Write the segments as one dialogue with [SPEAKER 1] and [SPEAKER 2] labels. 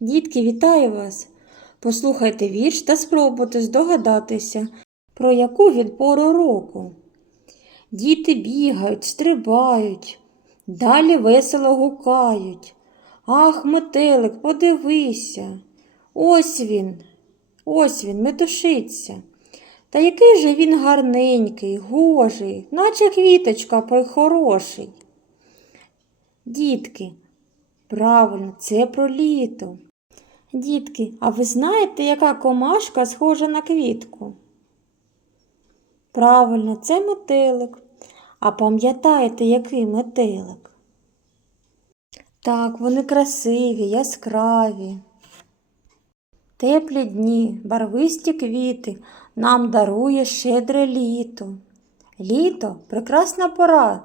[SPEAKER 1] Дітки, вітаю вас! Послухайте вірш та спробуйте здогадатися, про яку він пору року. Діти бігають, стрибають, далі весело гукають. Ах, метелик, подивися. Ось він, ось він, метушиться. Та який же він гарненький, гожий, наче квіточка прихороший. Дітки, правильно, це про літо. Дітки, а ви знаєте, яка комашка схожа на квітку? Правильно, це метелик. А пам'ятаєте, який метелик? Так, вони красиві, яскраві. Теплі дні, барвисті квіти нам дарує щедре літо. Літо прекрасна пора.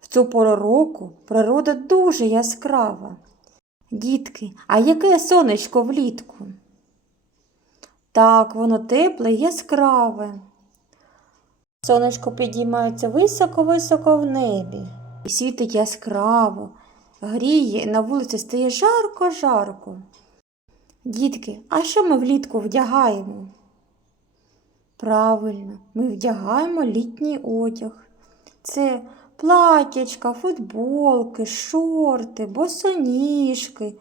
[SPEAKER 1] В цю пору року природа дуже яскрава. Дітки, а яке сонечко влітку? Так, воно тепле яскраве. Сонечко підіймається високо-високо в небі і світить яскраво, гріє, і на вулиці стає жарко-жарко. Дітки, а що ми влітку вдягаємо? Правильно, ми вдягаємо літній одяг. Це платячка, футболки, шорти, босоніжки,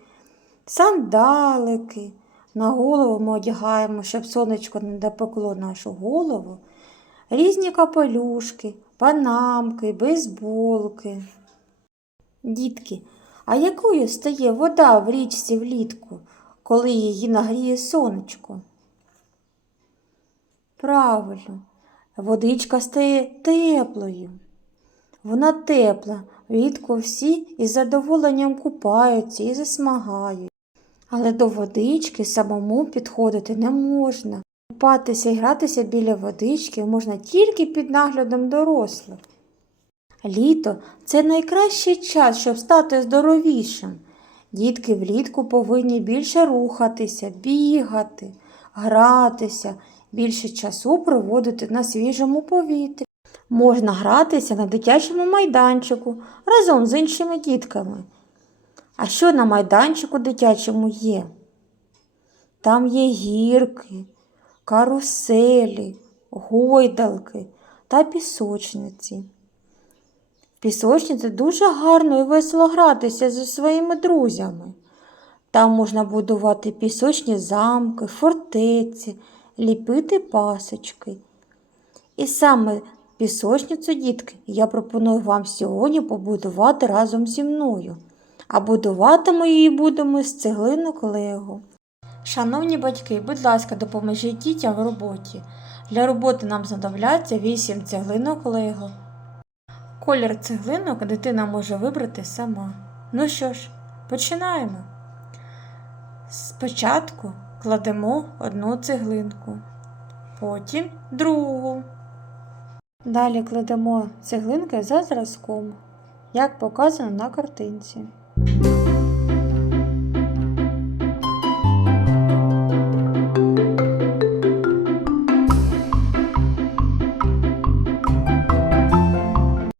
[SPEAKER 1] сандалики. На голову ми одягаємо, щоб сонечко не допекло нашу голову. Різні капелюшки, панамки, бейсболки. Дітки, а якою стає вода в річці влітку, коли її нагріє сонечко? Правильно, водичка стає теплою. Вона тепла, влітку всі із задоволенням купаються і засмагають. Але до водички самому підходити не можна. Купатися і гратися біля водички можна тільки під наглядом дорослих. Літо це найкращий час, щоб стати здоровішим. Дітки влітку повинні більше рухатися, бігати, гратися, більше часу проводити на свіжому повітрі. Можна гратися на дитячому майданчику разом з іншими дітками. А що на майданчику дитячому є? Там є гірки, каруселі, гойдалки та пісочниці. В пісочниці дуже гарно і весело гратися зі своїми друзями. Там можна будувати пісочні замки, фортеці, ліпити пасочки. І саме пісочницю, дітки, я пропоную вам сьогодні побудувати разом зі мною. А будувати ми її будемо з цеглинок Лего. Шановні батьки, будь ласка, допоможіть дітям в роботі. Для роботи нам знадобляться 8 цеглинок Лего. Колір цеглинок дитина може вибрати сама. Ну що ж, починаємо. Спочатку кладемо одну цеглинку, потім другу. Далі кладемо цеглинки за зразком, як показано на картинці.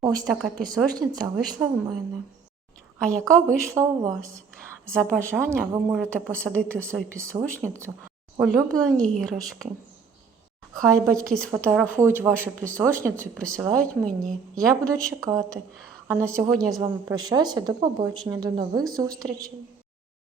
[SPEAKER 1] Ось така пісочниця вийшла в мене. А яка вийшла у вас? За бажання ви можете посадити у свою пісочницю улюблені іграшки. Хай батьки сфотографують вашу пісочницю і присилають мені. Я буду чекати. А на сьогодні я з вами прощаюся. До побачення, до нових зустрічей!